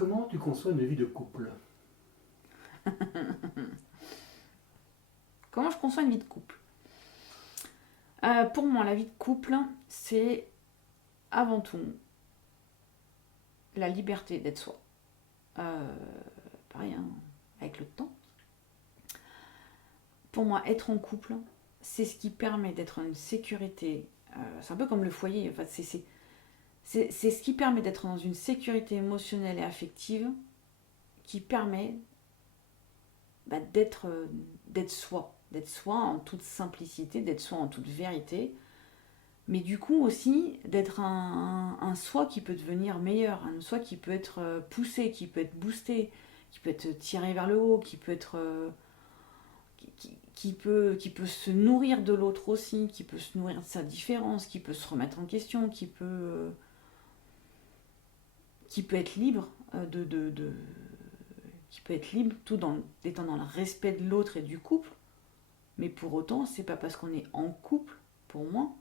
Comment tu conçois une vie de couple? Comment je conçois une vie de couple? Pour moi, la vie de couple, c'est avant tout la liberté d'être soi. Euh, Pareil, hein, avec le temps. Pour moi, être en couple, c'est ce qui permet d'être en une sécurité. C'est un peu comme le foyer. En fait, c'est ce qui permet d'être dans une sécurité émotionnelle et affective qui permet d'être soi. D'être soi en toute simplicité, d'être soi en toute vérité. Mais du coup aussi d'être un soi qui peut devenir meilleur, un soi qui peut être poussé, qui peut être boosté, qui peut être tiré vers le haut, qui peut être qui peut se nourrir de l'autre aussi, qui peut se nourrir de sa différence, qui peut se remettre en question, qui peut être libre qui peut être libre tout en étant dans le respect de l'autre et du couple. Mais pour autant, c'est pas parce qu'on est en couple, pour moi,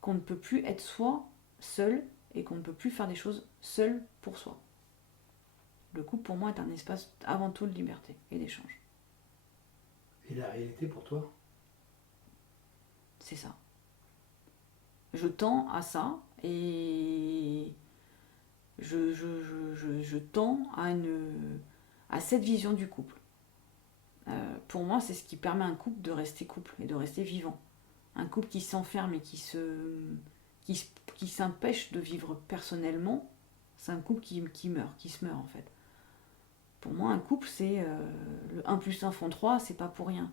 qu'on ne peut plus être soi seul et qu'on ne peut plus faire des choses seul pour soi. Le couple pour moi est un espace avant tout de liberté et d'échange. Et la réalité pour toi? C'est ça. Je tends à ça et je tends à cette vision du couple. Pour moi, c'est ce qui permet à un couple de rester couple et de rester vivant. Un couple qui s'enferme et qui, qui s'empêche de vivre personnellement, c'est un couple qui meurt, qui se meurt en fait. Pour moi, un couple, c'est le 1 plus 1 font 3, c'est pas pour rien.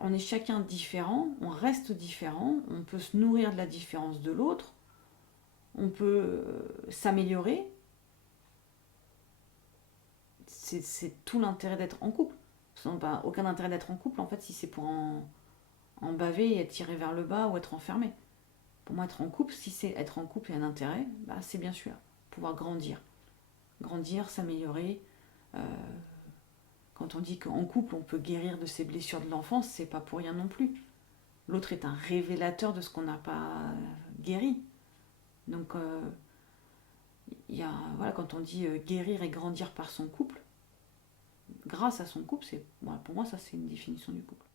On est chacun différent, on reste différent, on peut se nourrir de la différence de l'autre, on peut s'améliorer. C'est tout l'intérêt d'être en couple. Pas aucun intérêt d'être en couple en fait si c'est pour en baver et être tiré vers le bas ou être enfermé. Pour moi, être en couple, si c'est être en couple et un intérêt, c'est bien sûr pouvoir grandir. Grandir, s'améliorer. Euh, Quand on dit qu'en couple, on peut guérir de ses blessures de l'enfance, c'est pas pour rien non plus. L'autre est un révélateur de ce qu'on n'a pas guéri. Donc, voilà, quand on dit guérir et grandir par son couple, grâce à son couple, pour moi, ça, c'est une définition du couple.